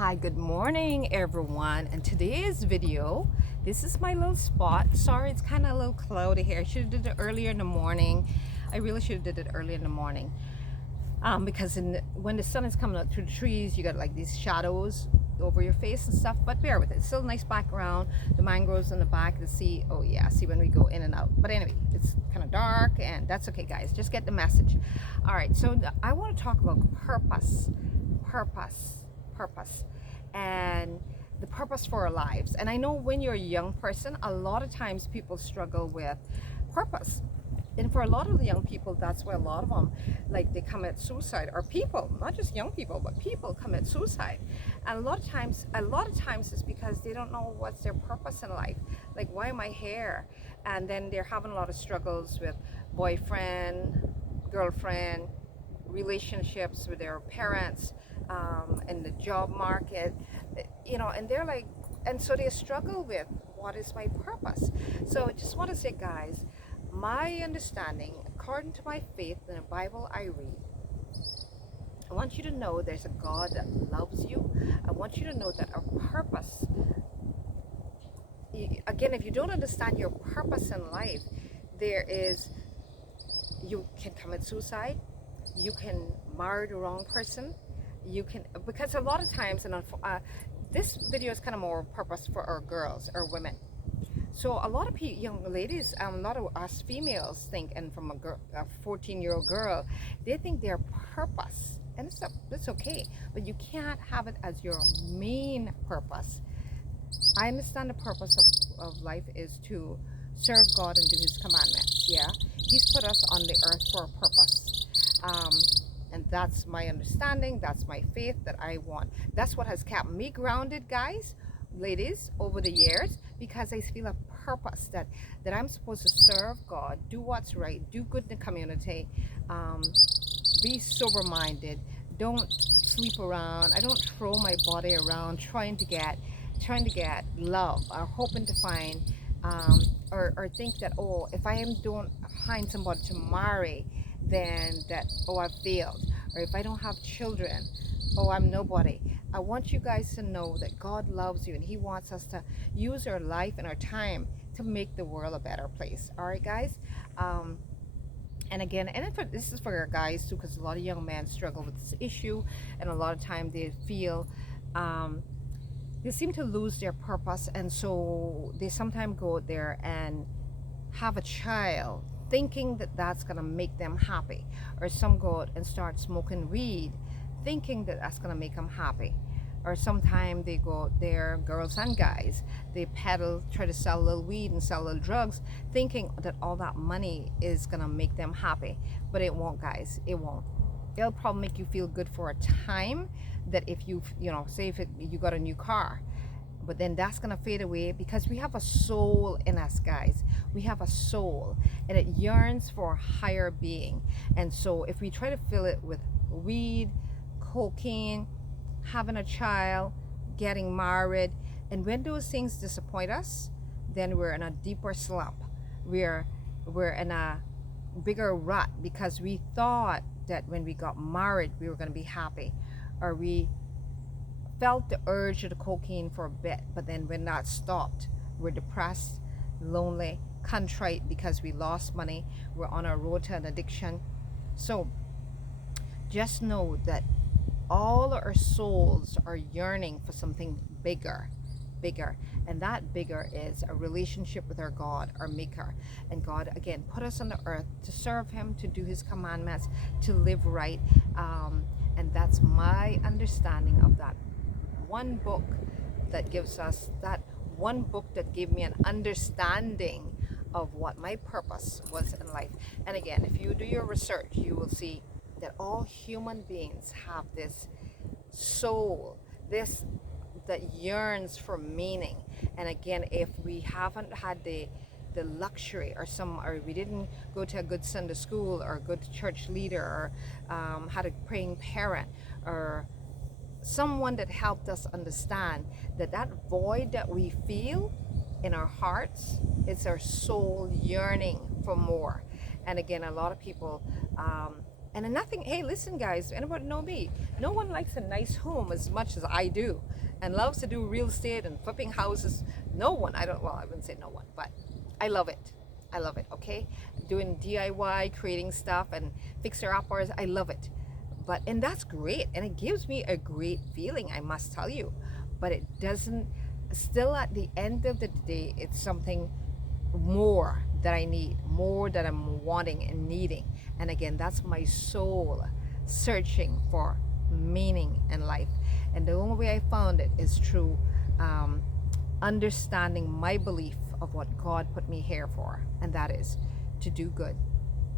Hi, good morning everyone. And today's video, this is my little spot. Sorry, it's kind of a little cloudy here. I should have did it earlier in the morning. I really should have did it early in the morning. Because when the sun is coming out through the trees, you got like these shadows over your face and stuff, but bear with it. It's still a nice background. The mangroves in the back, the sea. Oh yeah, see when we go in and out. But anyway, it's kind of dark and that's okay guys. Just get the message. All right, so I want to talk about purpose and the purpose for our lives. And I know when you're a young person, a lot of times people struggle with purpose. And for a lot of the young people, that's why a lot of them, like, they commit suicide. Or people, not just young people, but people commit suicide. And a lot of times it's because they don't know what's their purpose in life. Like, why am I here? And then they're having a lot of struggles with boyfriend, girlfriend, relationships with their parents, in the job market, and they're like, and so they struggle with what is my purpose. So I just want to say, guys, my understanding, according to my faith in the Bible I read, I want you to know there's a God that loves you. I want you to know that our purpose, again, if you don't understand your purpose in life, you can commit suicide, you can marry the wrong person, you can, because a lot of times, and this video is kind of more purpose for our girls or women. So a lot of young ladies, a lot of us females think, and from a 14-year-old girl, they think their purpose, and it's okay, but you can't have it as your main purpose. I understand the purpose of life is to serve God and do His commandments. Yeah, He's put us on the earth for a purpose. And that's my understanding, that's my faith that I want. That's what has kept me grounded, guys, ladies, over the years, because I feel a purpose that I'm supposed to serve God, do what's right, do good in the community, be sober-minded, don't sleep around. I don't throw my body around trying to get love or hoping to find, or think that, oh, if I don't find somebody to marry, then that, oh, I've failed. Or if I don't have children, oh, I'm nobody. I want you guys to know that God loves you and He wants us to use our life and our time to make the world a better place. All right, guys. And again, this is for our guys too, because a lot of young men struggle with this issue, and a lot of time they feel, they seem to lose their purpose, and so they sometimes go out there and have a child thinking that that's gonna make them happy, or some go out and start smoking weed thinking that that's gonna make them happy, or sometimes they go out there, girls and guys, they peddle, try to sell a little weed and sell a little drugs thinking that all that money is gonna make them happy. But it won't, guys, it won't. It'll probably make you feel good for a time, that if say if you got a new car, but then that's gonna fade away, because we have a soul in us, guys. We have a soul and it yearns for a higher being. And so if we try to fill it with weed, cocaine, having a child, getting married, and when those things disappoint us, then we're in a deeper slump. We're in a bigger rut, because we thought that when we got married we were going to be happy, or we felt the urge of the cocaine for a bit, but then when that stopped, we're depressed, lonely, contrite, because we lost money, we're on our road to an addiction. So just know that all our souls are yearning for something bigger, and that bigger is a relationship with our God, our maker. And God, again, put us on the earth to serve Him, to do His commandments, to live right. And that's my understanding of that one book that gives us, that one book that gave me an understanding of what my purpose was in life. And again, if you do your research, you will see that all human beings have this soul, this that yearns for meaning. And again, if we haven't had the luxury, or we didn't go to a good Sunday school, or a good church leader, or had a praying parent, or someone that helped us understand that void that we feel in our hearts, it's our soul yearning for more. And again, a lot of people, And then nothing, hey, listen, guys, anybody know me? No one likes a nice home as much as I do and loves to do real estate and flipping houses. No one, I don't, well, I wouldn't say no one, but I love it. I love it, okay? Doing DIY, creating stuff and fixer-uppers, I love it. But, and that's great. And it gives me a great feeling, I must tell you. But it doesn't, still at the end of the day, it's something more that I need, more that I'm wanting and needing. And again, that's my soul searching for meaning in life. And the only way I found it is through understanding my belief of what God put me here for, and that is to do good,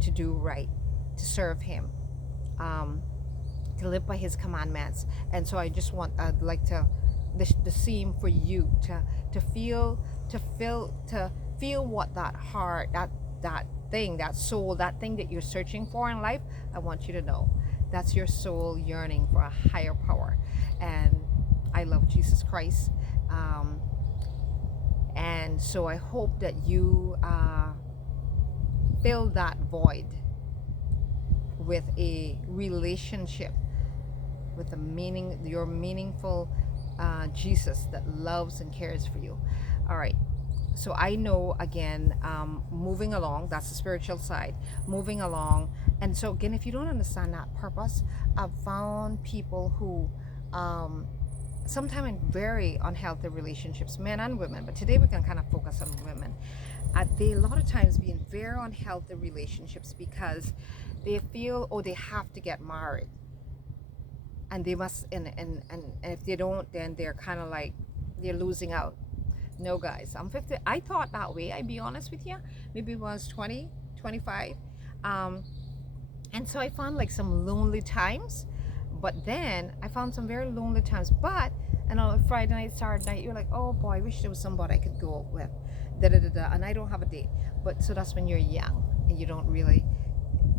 to do right, to serve Him, to live by His commandments. And so I just want, I'd like to, the theme for you to feel, to feel what that heart, that thing, that soul, that thing that you're searching for in life. I want you to know that's your soul yearning for a higher power. And I love Jesus Christ. And so I hope that you fill that void with a relationship with your meaningful Jesus that loves and cares for you. All right. So I know, again, moving along, that's the spiritual side, moving along. And so again, if you don't understand that purpose, I've found people who sometimes in very unhealthy relationships, men and women, but today we can kind of focus on women. They a lot of times be in very unhealthy relationships because they feel, oh, they have to get married. And they must, and if they don't, then they're kind of like, they're losing out. No, guys, I'm 50. I thought that way, I'd be honest with you. Maybe it was 20, 25. And so I found like some lonely times. But then I found some very lonely times. But, and on a Friday night, Saturday night, you're like, oh boy, I wish there was somebody I could go out with. Da, da, da, da. And I don't have a date. But so that's when you're young and you don't really,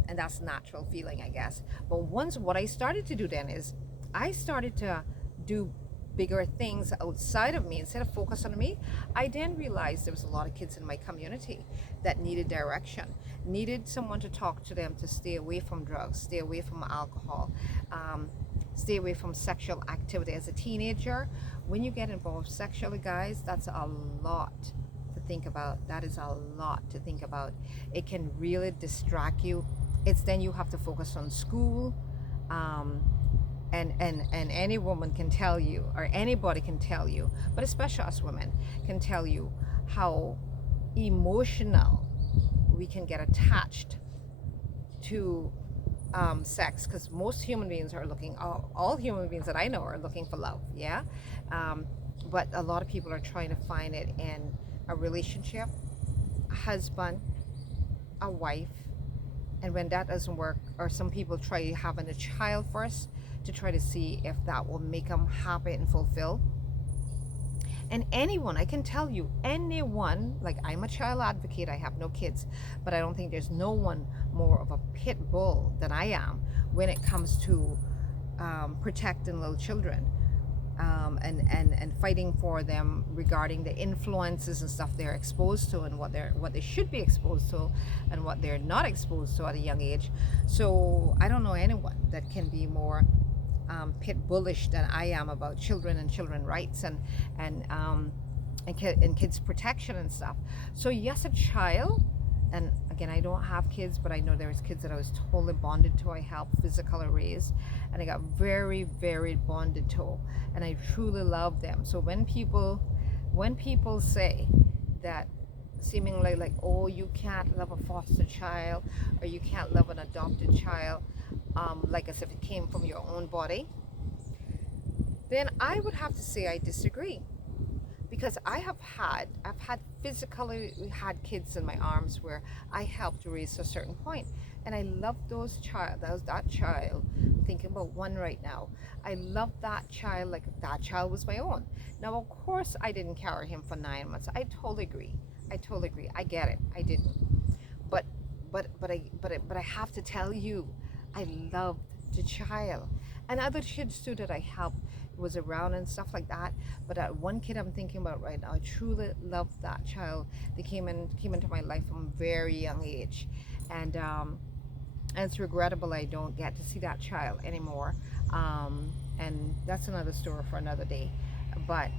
and that's natural feeling, I guess. But once, what I started to do then is I started to do bigger things outside of me instead of focus on me. I then realized there was a lot of kids in my community that needed direction, needed someone to talk to them to stay away from drugs, stay away from alcohol, stay away from sexual activity. As a teenager, when you get involved sexually, guys, that's a lot to think about. That is a lot to think about. It can really distract you. It's then you have to focus on school. And any woman can tell you, or anybody can tell you, but especially us women can tell you how emotional we can get attached to sex, because most human beings are looking, all human beings that I know are looking for love, yeah. But a lot of people are trying to find it in a relationship, a husband, a wife, and when that doesn't work, or some people try having a child first to try to see if that will make them happy and fulfill. And anyone, I can tell you, anyone, like I'm a child advocate, I have no kids, but I don't think there's no one more of a pit bull than I am when it comes to protecting little children, and fighting for them regarding the influences and stuff they're exposed to, and what they should be exposed to and what they're not exposed to at a young age. So I don't know anyone that can be more pit bullish than I am about children and children rights and kids protection and stuff. So yes, a child, and again, I don't have kids, but I know there's kids that I was totally bonded to. I helped physically raise, and I got very, very bonded to, and I truly love them. So when people say that seemingly like, oh, you can't love a foster child or you can't love an adopted child, like as if it came from your own body, then I would have to say I disagree. Because I've had physically had kids in my arms where I helped raise to a certain point, and I loved that child. I'm thinking about one right now. I loved that child like that child was my own. Now, of course, I didn't carry him for 9 months. I totally agree. I get it. I didn't. But I have to tell you, I loved the child, and other kids too that I helped was around and stuff like that. But one kid I'm thinking about right now, I truly loved that child. They came into my life from a very young age, and and it's regrettable I don't get to see that child anymore. And that's another story for another day. But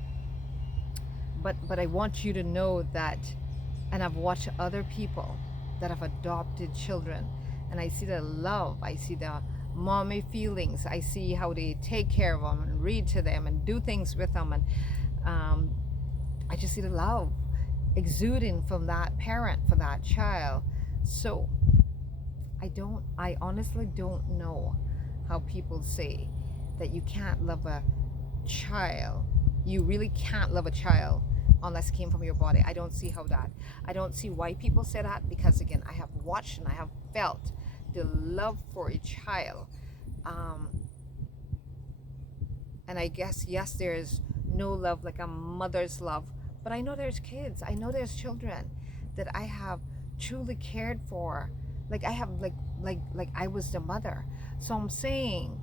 I want you to know that, and I've watched other people that have adopted children, and I see the love, I see the mommy feelings, I see how they take care of them and read to them and do things with them, and um, I just see the love exuding from that parent for that child. So I honestly don't know how people say that you can't love a child. You really can't love a child unless it came from your body. I don't see how that. I don't see why people say that, because again, I have watched and I have felt the love for a child. Um, and I guess, yes, there's no love like a mother's love, but I know there's kids. I know there's children that I have truly cared for. Like I have, like I was the mother. So I'm saying,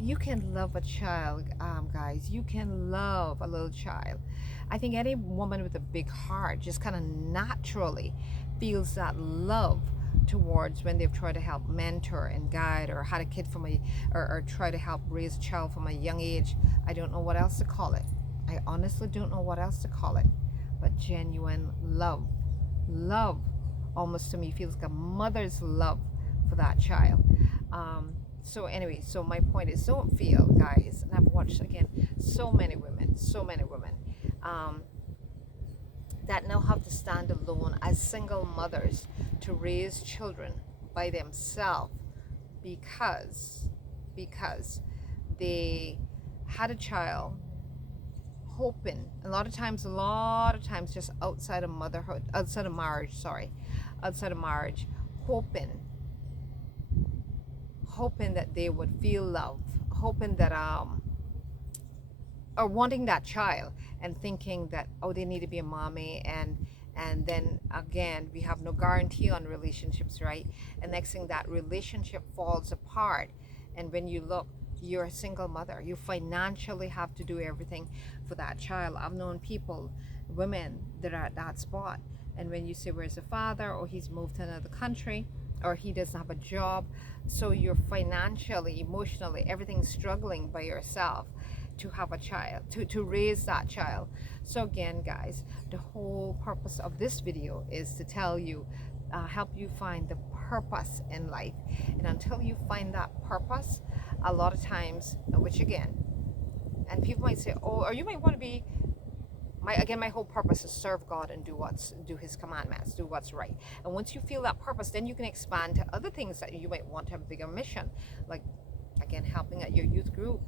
you can love a child, guys. You can love a little child. I think any woman with a big heart just kind of naturally feels that love towards when they've tried to help mentor and guide, or had a kid from or try to help raise a child from a young age. I don't know what else to call it. I honestly don't know what else to call it. But genuine love almost to me feels like a mother's love for that child. So anyway, so my point is, don't feel, guys, and I've watched again so many women um, that now have to stand alone as single mothers to raise children by themselves because they had a child hoping, a lot of times just outside of motherhood, outside of marriage, hoping that they would feel love, hoping that or wanting that child, and thinking that, oh, they need to be a mommy, and then again, we have no guarantee on relationships, right? And next thing, that relationship falls apart, and when you look, you're a single mother, you financially have to do everything for that child. I've known people, women, that are at that spot, and when you say, where's the father, or he's moved to another country, or he doesn't have a job, so you're financially, emotionally, everything's struggling by yourself to have a child, to raise that child. So again, guys, the whole purpose of this video is to tell you, help you find the purpose in life. And until you find that purpose, a lot of times, which again, and people might say, oh, or you might want to be, my whole purpose is serve God and do his commandments, do what's right. And once you feel that purpose, then you can expand to other things that you might want to have a bigger mission, like again, helping at your youth group,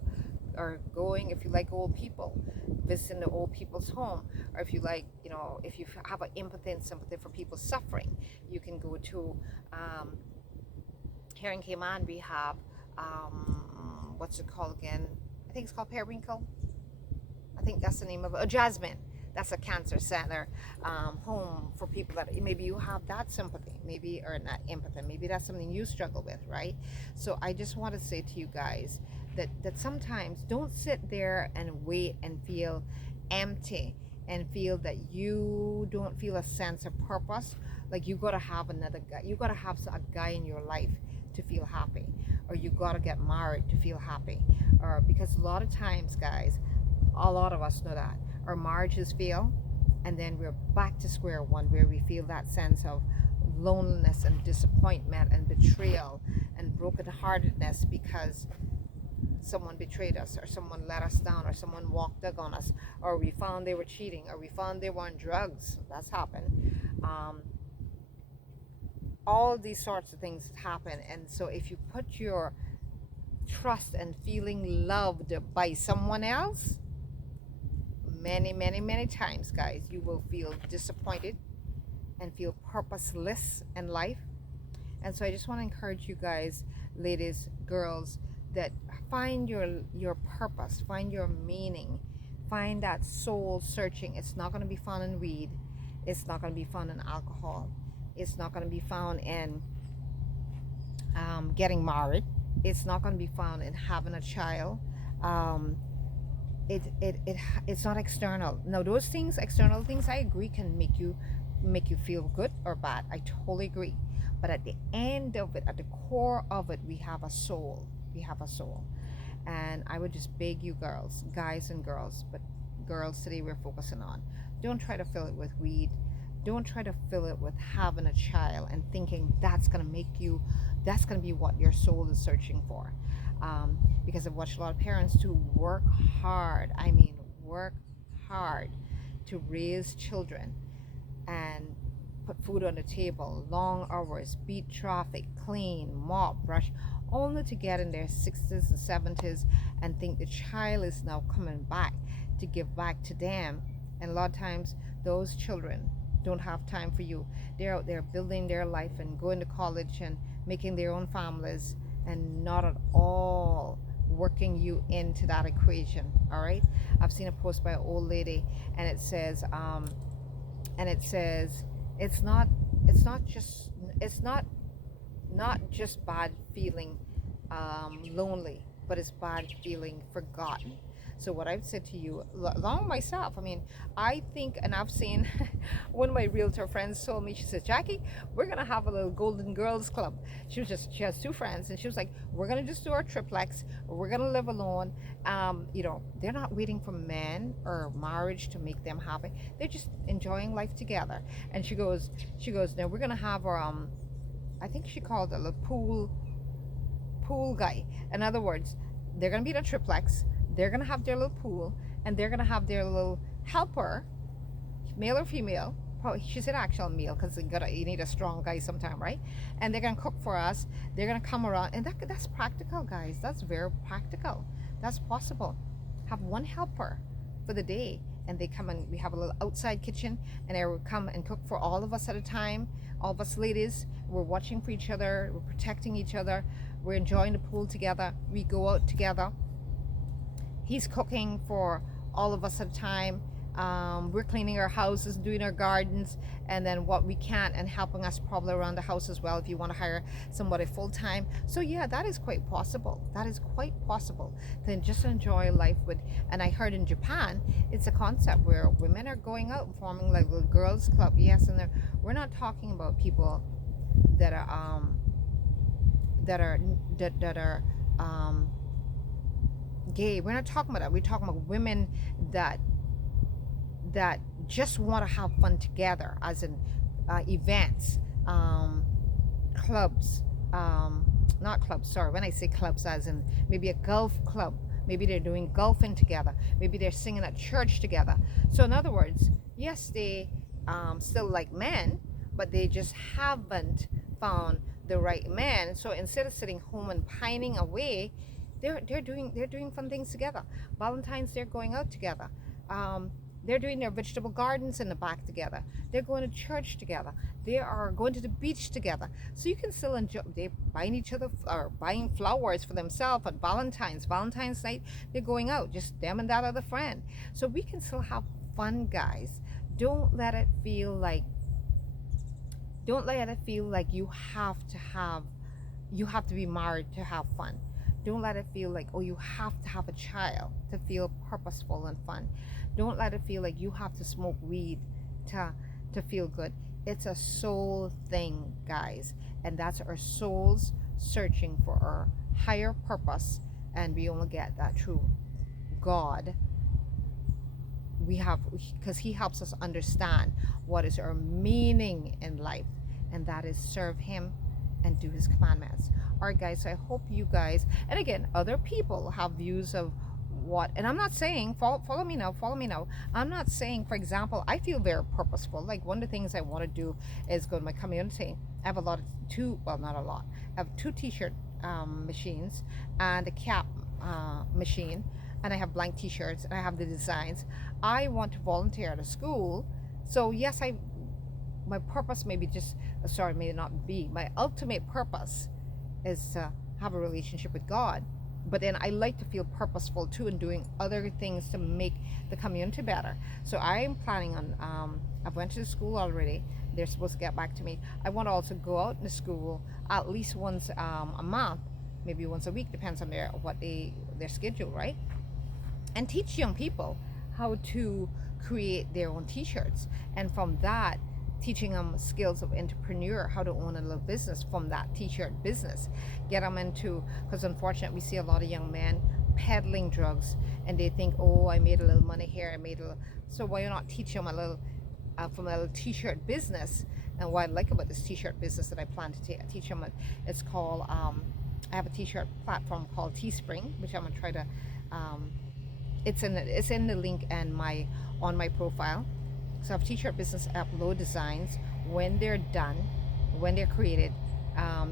or going, if you like old people, visiting the old people's home, or if you like, if you have an empathy and sympathy for people suffering, you can go to here in Cayman we have what's it called again? I think it's called Periwinkle. I think that's the name of it. Jasmine. That's a cancer center home for people that maybe you have that sympathy, maybe, or not empathy, maybe that's something you struggle with, right? So I just want to say to you guys that sometimes don't sit there and wait and feel empty and feel that you don't feel a sense of purpose. Like you got to have another guy, you got to have a guy in your life to feel happy, or you got to get married to feel happy, or because a lot of times, guys, a lot of us know that our marriages fail, and then we're back to square one, where we feel that sense of loneliness and disappointment and betrayal and brokenheartedness because someone betrayed us, or someone let us down, or someone walked up on us, or we found they were cheating, or we found they were on drugs. That's happened. All these sorts of things happen. And so if you put your trust and feeling loved by someone else, many times, guys, you will feel disappointed and feel purposeless in life. And so I just want to encourage you guys, ladies, girls, that find your purpose, find your meaning, find that soul searching. It's not going to be found in weed, it's not going to be found in alcohol, it's not going to be found in getting married, it's not going to be found in having a child. It's not external. Now those things, external things, I agree, can make you make you feel good or bad. I totally agree. But at the end of it, at the core of it, we have a soul. We have a soul. And I would just beg you girls, guys and girls, but girls today we're focusing on. Don't try to fill it with weed. Don't try to fill it with having a child and thinking that's going to make you, that's going to be what your soul is searching for. Because I've watched a lot of parents who work hard, I mean, work hard to raise children and put food on the table, long hours, beat traffic, clean, mop, brush, only to get in their 60s and 70s and think the child is now coming back to give back to them. And a lot of times, those children don't have time for you. They're out there building their life and going to college and making their own families and not at all working you into that equation. All right. I've seen a post by an old lady, and it says, it's not just bad feeling lonely, but it's bad feeling forgotten. So what I've said to you, along myself, I mean, I think, and I've seen, one of my realtor friends told me, she said, Jackie, we're gonna have a little Golden Girls Club. She has two friends, and she was like, we're gonna just do our triplex, we're gonna live alone. They're not waiting for men or marriage to make them happy. They're just enjoying life together. And she goes, now we're gonna have our I think she called it a pool guy. In other words, they're gonna be in a triplex. They're gonna have their little pool, and they're gonna have their little helper, male or female. Probably she said actual male, because you need a strong guy sometime, right? And they're gonna cook for us. They're gonna come around, and that's practical, guys. That's very practical. That's possible. Have one helper for the day, and they come, and we have a little outside kitchen, and they will come and cook for all of us at a time. All of us ladies, we're watching for each other, we're protecting each other, we're enjoying the pool together, we go out together. He's cooking for all of us at a time. We're cleaning our houses, doing our gardens, and then what we can, and helping us probably around the house as well if you want to hire somebody full-time. So yeah, that is quite possible. That is quite possible to just enjoy life with. And I heard in Japan, it's a concept where women are going out and forming like a girls club. Yes, and we're not talking about people that are gay. We're not talking about that. We're talking about women that just want to have fun together, as in events, clubs, not clubs, sorry, when I say clubs, as in maybe a golf club, maybe they're doing golfing together, maybe they're singing at church together. So in other words, yes, they still like men, but they just haven't found the right man. So instead of sitting home and pining away, they're doing fun things together. Valentine's, they're going out together. They're doing their vegetable gardens in the back together. They're going to church together. They are going to the beach together. So you can still enjoy. They're buying each other, or buying flowers for themselves at Valentine's night. They're going out, just them and that other friend. So we can still have fun, guys. Don't let it feel like you have to be married to have fun. Don't let it feel like, oh, you have to have a child to feel purposeful and fun. Don't let it feel like you have to smoke weed to feel good. It's a soul thing, guys. And that's our souls searching for our higher purpose. And we only get that through God. Because He helps us understand what is our meaning in life. And that is serve Him and do His commandments. All right, guys, so I hope you guys, and again, other people have views of what, and I'm not saying, follow me now, I'm not saying, for example, I feel very purposeful. Like, one of the things I want to do is go to my community. I have not a lot, I have two t-shirt machines and a cap machine, and I have blank t-shirts, and I have the designs. I want to volunteer at a school. So yes, my purpose may not be, my ultimate purpose is to have a relationship with God. But then I like to feel purposeful too in doing other things to make the community better. So I am planning on, I've went to the school already. They're supposed to get back to me. I want to also go out in the school at least once a month, maybe once a week, depends on their schedule, right? And teach young people how to create their own t-shirts. And from that, teaching them skills of entrepreneur, how to own a little business from that t-shirt business. Get them into, because unfortunately we see a lot of young men peddling drugs, and they think, oh, I made a little money here, I made a little. So why not teach them a little from a little t-shirt business? And what I like about this t-shirt business that I plan to teach them, it's called I have a t-shirt platform called Teespring, which I'm gonna try to it's in the link and my on my profile. So I have t-shirt business upload designs. When they're done, when they're created,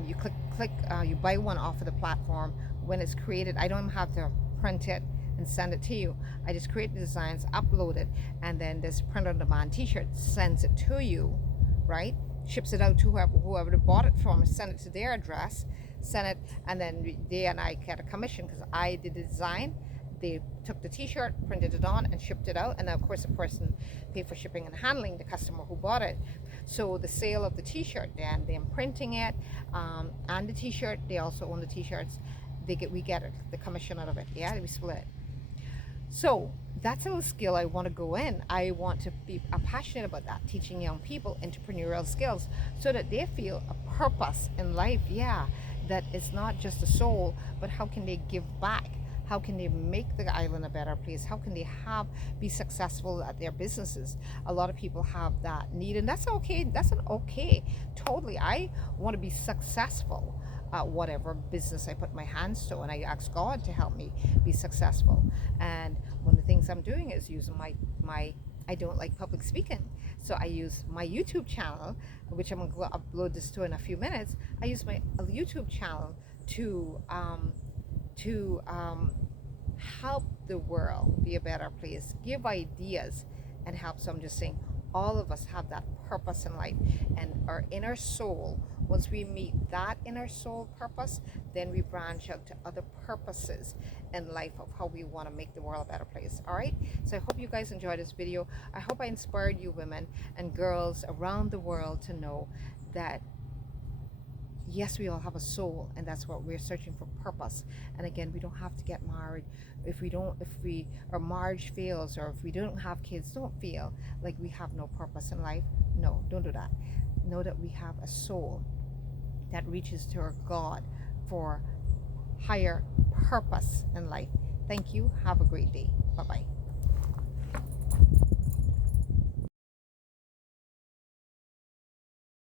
you click you buy one off of the platform. When it's created, I don't have to print it and send it to you. I just create the designs, upload it, and then this print on demand t-shirt sends it to you, right? Ships it out to whoever bought it from, send it to their address, send it, and then they and I get a commission because I did the design. They took the t-shirt, printed it on, and shipped it out, and then of course the person paid for shipping and handling, the customer who bought it. So the sale of the t-shirt, then them printing it, and the t-shirt, they also own the t-shirts. We get it, the commission out of it. Yeah, we split. So that's a little skill I want to go in. I want to be, I'm passionate about that, teaching young people entrepreneurial skills so that they feel a purpose in life. Yeah, that it's not just a soul, but how can they give back? How can they make the island a better place? How can they be successful at their businesses? A lot of people have that need, and that's okay. That's an okay. Totally. I want to be successful at whatever business I put my hands to, and I ask God to help me be successful. And one of the things I'm doing is using my I don't like public speaking, so I use my YouTube channel, which I'm going to upload this to in a few minutes. I use my YouTube channel to help the world be a better place, give ideas, and help. So I'm just saying, all of us have that purpose in life, and our inner soul, once we meet that inner soul purpose, then we branch out to other purposes in life of how we want to make the world a better place. All right, so I hope you guys enjoyed this video. I hope I inspired you women and girls around the world to know that yes, we all have a soul, and that's what we're searching for, purpose. And again, we don't have to get married. If our marriage fails, or if we don't have kids, don't feel like we have no purpose in life. No, don't do that. Know that we have a soul that reaches to our God for higher purpose in life. Thank you. Have a great day. Bye bye.